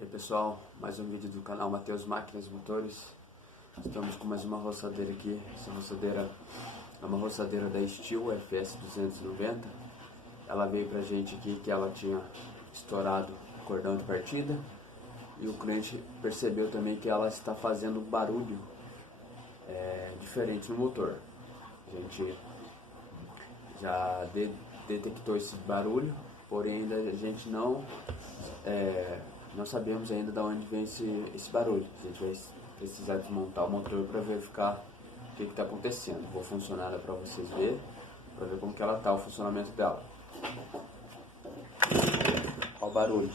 E aí pessoal, mais um vídeo do canal Matheus Máquinas e Motores. Estamos com mais uma roçadeira aqui. Essa roçadeira é uma roçadeira da Stihl FS 290. Ela veio pra gente aqui que ela tinha estourado o cordão de partida. E o cliente percebeu também que ela está fazendo barulho diferente no motor. A gente já detectou esse barulho, porém ainda a gente não sabemos ainda de onde vem esse barulho. A gente vai precisar desmontar o motor para verificar o que está acontecendo. Vou funcionar para vocês verem, para ver como que ela está, o funcionamento dela. Olha o barulho.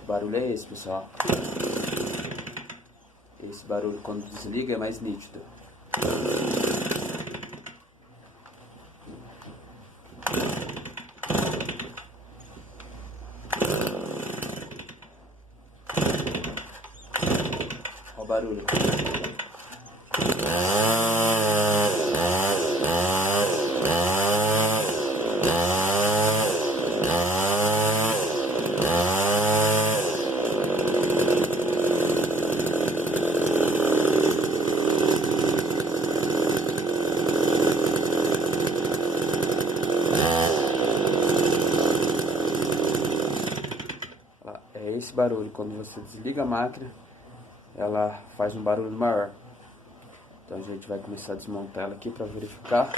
O barulho é esse, pessoal. Esse barulho quando desliga é mais nítido. Olha o barulho. É esse barulho, quando você desliga a máquina, ela faz um barulho maior. Então a gente vai começar a desmontar ela aqui para verificar.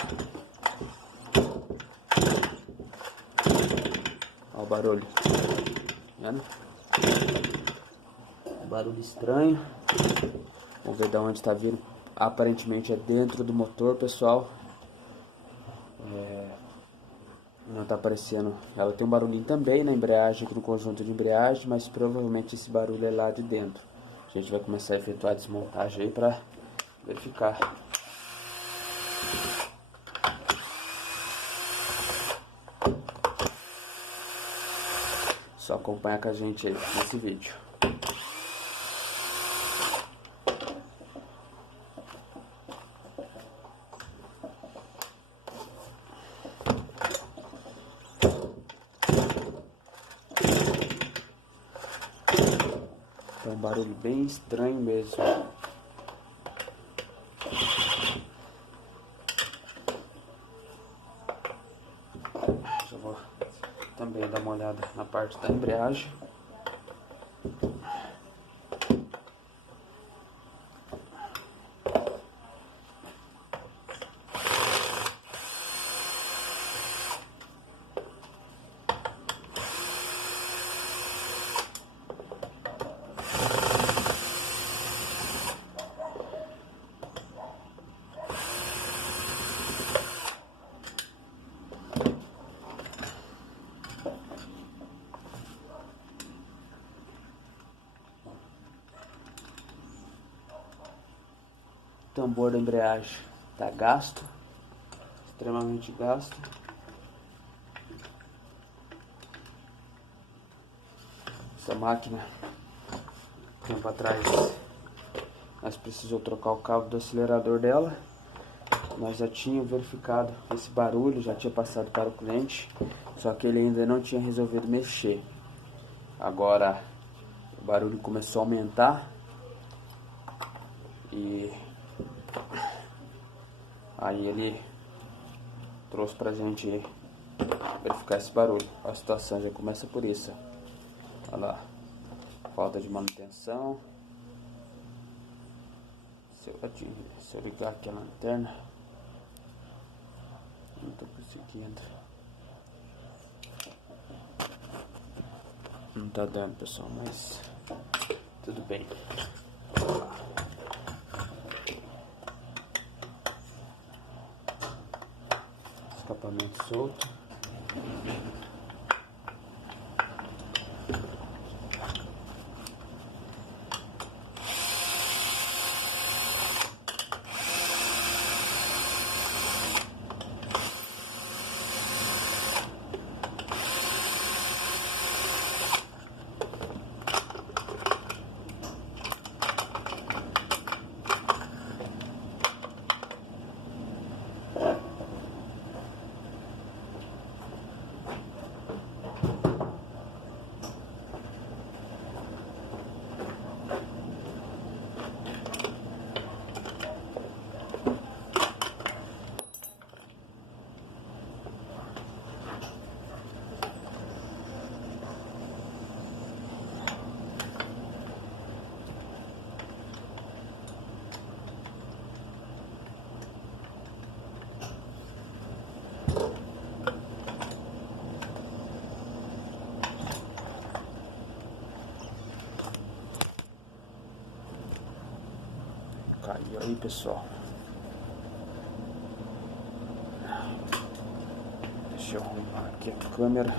Olha o barulho. Tá vendo? Um barulho estranho. Vamos ver de onde está vindo. Aparentemente é dentro do motor, pessoal. Não está aparecendo. Ela tem um barulhinho também na embreagem, aqui no conjunto de embreagem, mas provavelmente esse barulho é lá de dentro. A gente vai começar a efetuar a desmontagem aí para verificar. Só acompanha com a gente aí nesse vídeo. É um barulho bem estranho mesmo. Já vou também dar uma olhada na parte da embreagem. O tambor da embreagem está gasto, extremamente gasto. Essa máquina, tempo atrás, nós precisamos trocar o cabo do acelerador dela. Nós já tínhamos verificado esse barulho, já tinha passado para o cliente, só que ele ainda não tinha resolvido mexer. Agora o barulho começou a aumentar e aí ele trouxe pra gente verificar esse barulho. A situação já começa por isso. Olha lá, falta de manutenção. Se eu ligar aqui a lanterna, não tô conseguindo. Não tá dando, pessoal, mas tudo bem. Escapamento solto. aí, pessoal. Deixa eu arrumar aqui a câmera.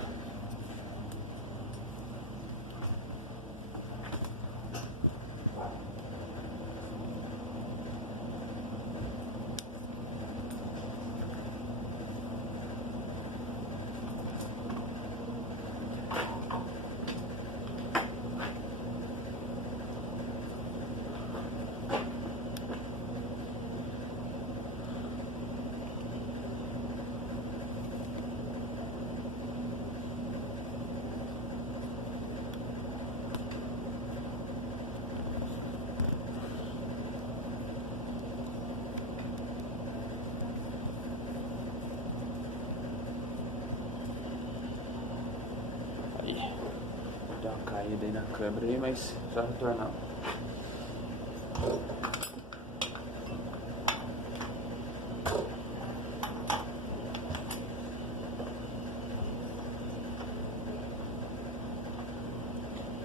Deu uma caída aí na câmera aí, mas já retornamos.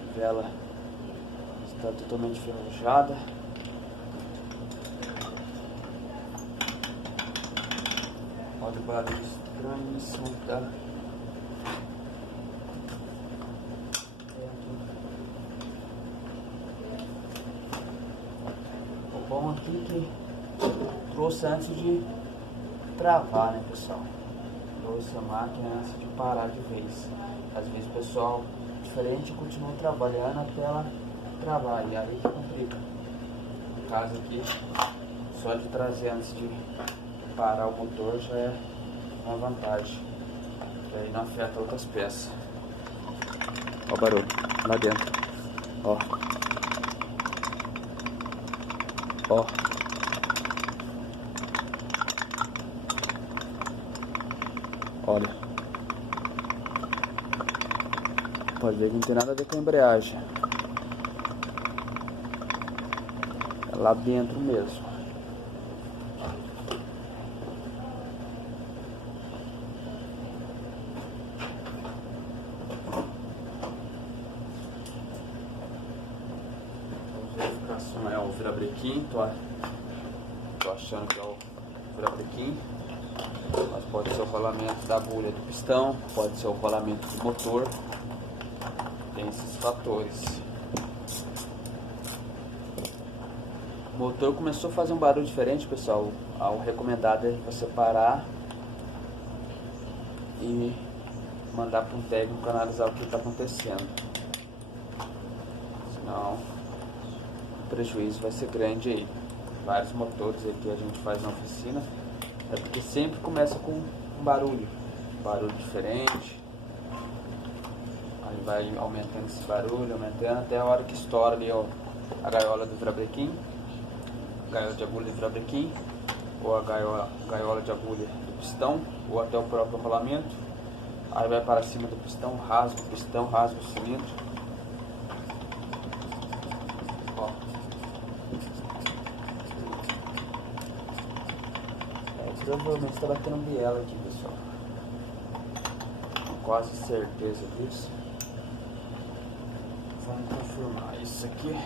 A vela está totalmente enferrujada. Olha o barulho estranho, tá? O bom aqui que trouxe antes de travar, né, pessoal? Trouxe a máquina antes de parar de vez. Às vezes o pessoal diferente continua trabalhando até ela travar, e aí que complica. No caso aqui, só de trazer antes de parar o motor já é uma vantagem. E aí não afeta outras peças. Ó o barulho lá dentro. Ó. Ó. Olha. Pode ver que não tem nada a ver com a embreagem. É lá dentro mesmo. É o virabrequim, tô achando que é o virabrequim, mas pode ser o rolamento da agulha do pistão, pode ser o rolamento do motor, tem esses fatores. O motor começou a fazer um barulho diferente, pessoal. O recomendado é você parar e mandar para um técnico analisar o que está acontecendo, senão o prejuízo vai ser grande aí. Vários motores aí que a gente faz na oficina, é porque sempre começa com um barulho diferente, aí vai aumentando esse barulho, aumentando até a hora que estoura ali, ó, a gaiola do virabrequim, gaiola de agulha do virabrequim, ou a gaiola de agulha do pistão, ou até o próprio rolamento. Aí vai para cima do pistão, rasga o cilindro. Ó. Provavelmente está batendo biela aqui, pessoal. Com quase certeza disso. Vamos confirmar isso aqui.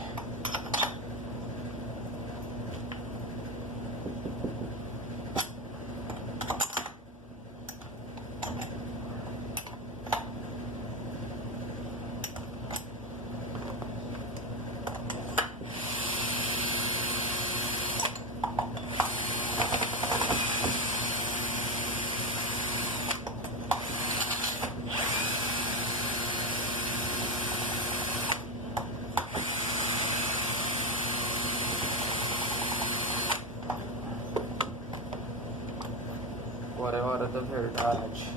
Agora é a hora da verdade.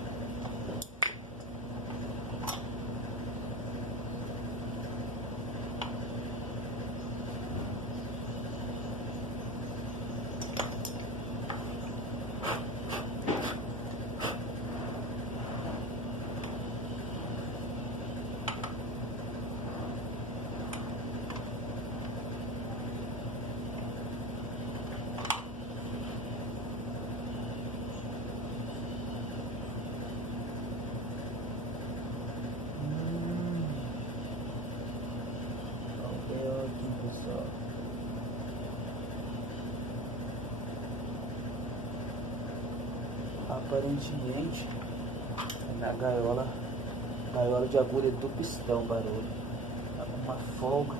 aparentemente é na gaiola de agulha do pistão, barulho. Tá com uma folga.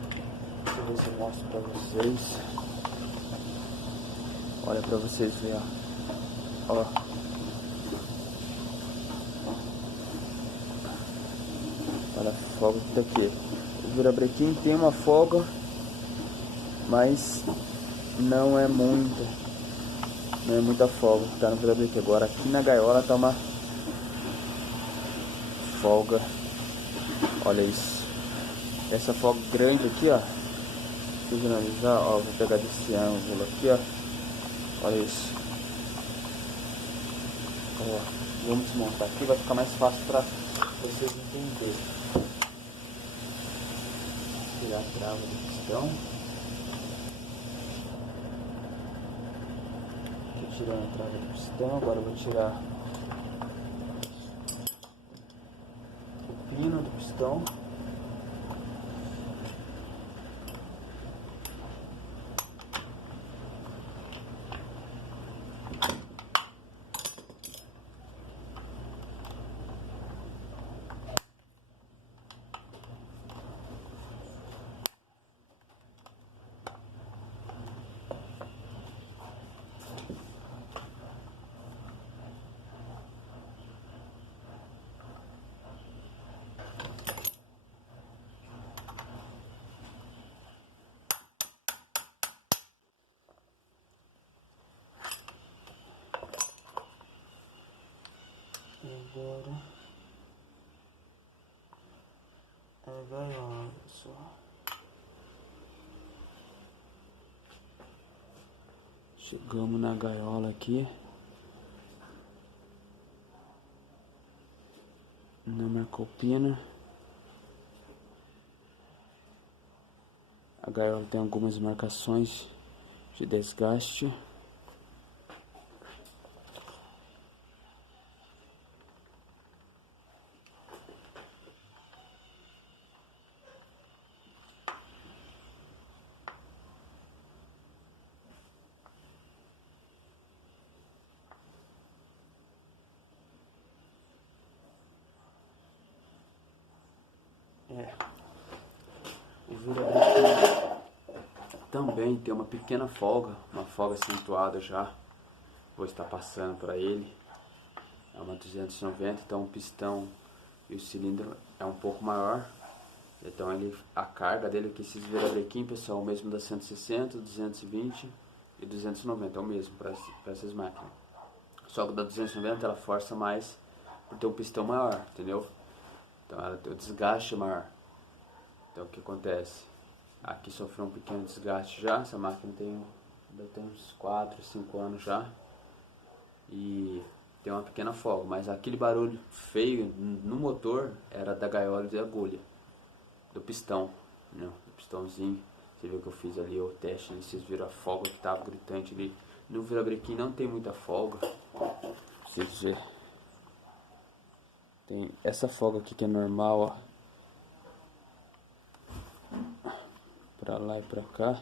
Deixa eu ver se eu mostro pra vocês. Olha pra vocês verem, ó. Olha a folga que tá aqui. O virabrequim tem uma folga, mas não é muita. Não é muita folga que tá no virabrequim. Agora aqui na gaiola tá uma folga. Olha isso. Essa folga grande aqui, ó. Deixa eu visualizar, ó. Vou pegar desse ângulo aqui, ó. Olha isso. Ó, vamos desmontar aqui, vai ficar mais fácil pra vocês entenderem. Tirar a trava do pistão. Tô tirando a trava do pistão, agora eu vou tirar o pino do pistão. Agora é gaiola, pessoal. Chegamos na gaiola aqui. Não marcou pino. A gaiola tem algumas marcações de desgaste. O virabrequim também tem uma pequena folga, uma folga acentuada já. Vou estar passando para ele. É uma 290, então o pistão e o cilindro é um pouco maior. Então a carga dele aqui, esses virabrequim, pessoal, é o mesmo da 160, 220 e 290, é o mesmo para essas máquinas. Só que da 290 ela força mais por ter um pistão maior, entendeu? Então ela tem o desgaste maior. Então o que acontece? Aqui sofreu um pequeno desgaste já, essa máquina ainda tem uns 4, 5 anos já. E tem uma pequena folga, mas aquele barulho feio no motor era da gaiola de agulha, do pistão, né? Do pistãozinho. Você viu que eu fiz ali o teste, vocês viram a folga que tava gritante ali. No virabrequim não tem muita folga. Vocês verem. Tem essa folga aqui que é normal, ó. Pra lá e pra cá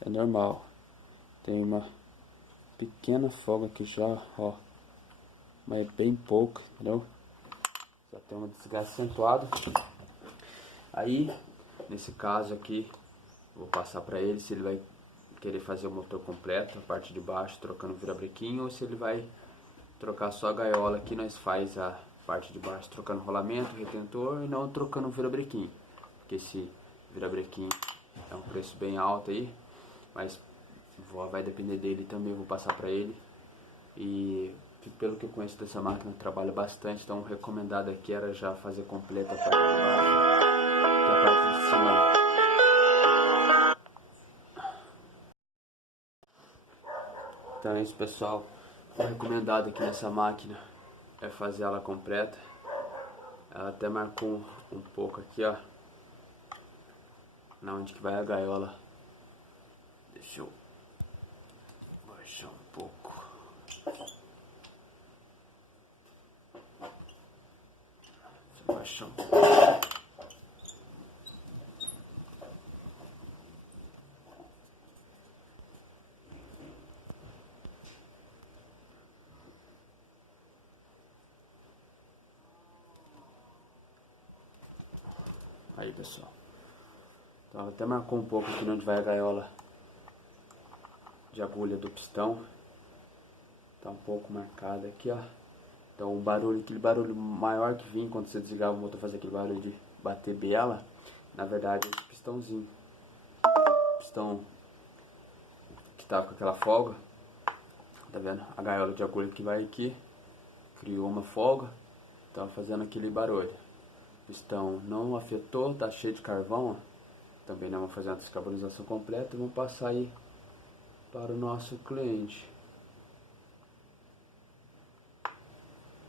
é normal. Tem uma pequena folga aqui já, ó. Mas é bem pouco, entendeu? Já tem um desgaste acentuado. Aí, nesse caso aqui, vou passar pra ele se ele vai querer fazer o motor completo, a parte de baixo, trocando o virabrequim, ou se ele vai trocar só a gaiola aqui, nós faz a parte de baixo trocando rolamento, retentor e não trocando o virabrequim. Porque esse virabrequim é um preço bem alto aí, mas vai depender dele também, vou passar pra ele. E pelo que eu conheço dessa máquina, trabalha bastante, então o recomendado aqui era já fazer completa a parte de baixo, que a parte de cima. Então é isso, pessoal. O recomendado aqui nessa máquina é fazer ela completa. Ela até marcou um pouco aqui, ó, na onde que vai a gaiola. Deixa eu baixar um pouco. Deixa eu baixar um pouco. Aí, pessoal. Então ela até marcou um pouco aqui onde vai a gaiola de agulha do pistão. Tá um pouco marcada aqui, ó. Então o barulho, aquele barulho maior que vinha quando você desligava o motor, fazer aquele barulho de bater biela, na verdade é esse pistãozinho. O pistão que tava com aquela folga, tá vendo? A gaiola de agulha que vai aqui, criou uma folga, então fazendo aquele barulho. O pistão não afetou, tá cheio de carvão, ó. Também não vamos fazer uma descarbonização completa e vamos passar aí para o nosso cliente.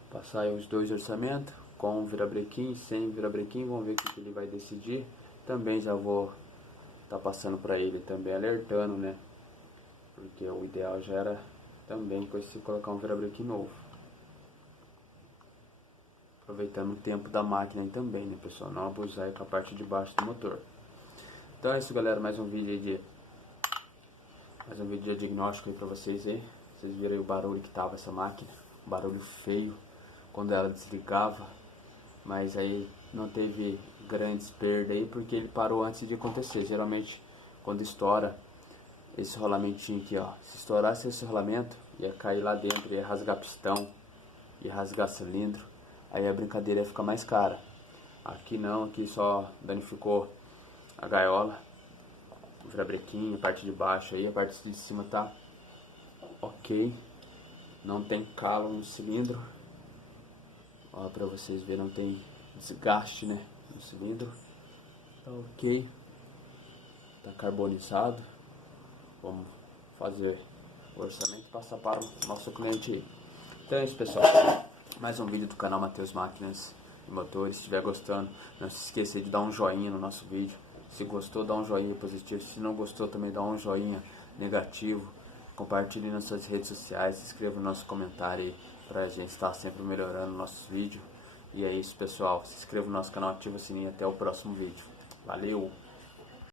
Passar aí os 2 orçamentos, com virabrequim, sem virabrequim, vamos ver o que ele vai decidir. Também já vou tá passando para ele também, alertando, né? Porque o ideal já era também colocar um virabrequim novo. Aproveitando o tempo da máquina aí também, né, pessoal? Não abusar aí com a parte de baixo do motor. Então é isso, galera, mais um vídeo de diagnóstico aí pra vocês aí. Vocês viram aí o barulho que tava essa máquina, um barulho feio quando ela desligava, mas aí não teve grandes perdas aí porque ele parou antes de acontecer. Geralmente quando estoura esse rolamentinho aqui, ó, se estourasse esse rolamento, ia cair lá dentro, ia rasgar pistão, ia rasgar cilindro, aí a brincadeira ia ficar mais cara. Aqui não, aqui só danificou a gaiola, o virabrequim, a parte de baixo aí, a parte de cima tá ok, não tem calo no cilindro, ó, pra vocês verem, não tem desgaste, né, no cilindro, tá ok, tá carbonizado. Vamos fazer o orçamento e passar para o nosso cliente aí. Então é isso, pessoal, mais um vídeo do canal Matheus Máquinas e Motores. Se estiver gostando, não se esqueça de dar um joinha no nosso vídeo. Se gostou, dá um joinha positivo. Se não gostou, também dá um joinha negativo. Compartilhe nas suas redes sociais. Se inscreva no nosso comentário aí para a gente estar sempre melhorando nossos vídeos. E é isso, pessoal. Se inscreva no nosso canal, ativa o sininho. Até o próximo vídeo. Valeu!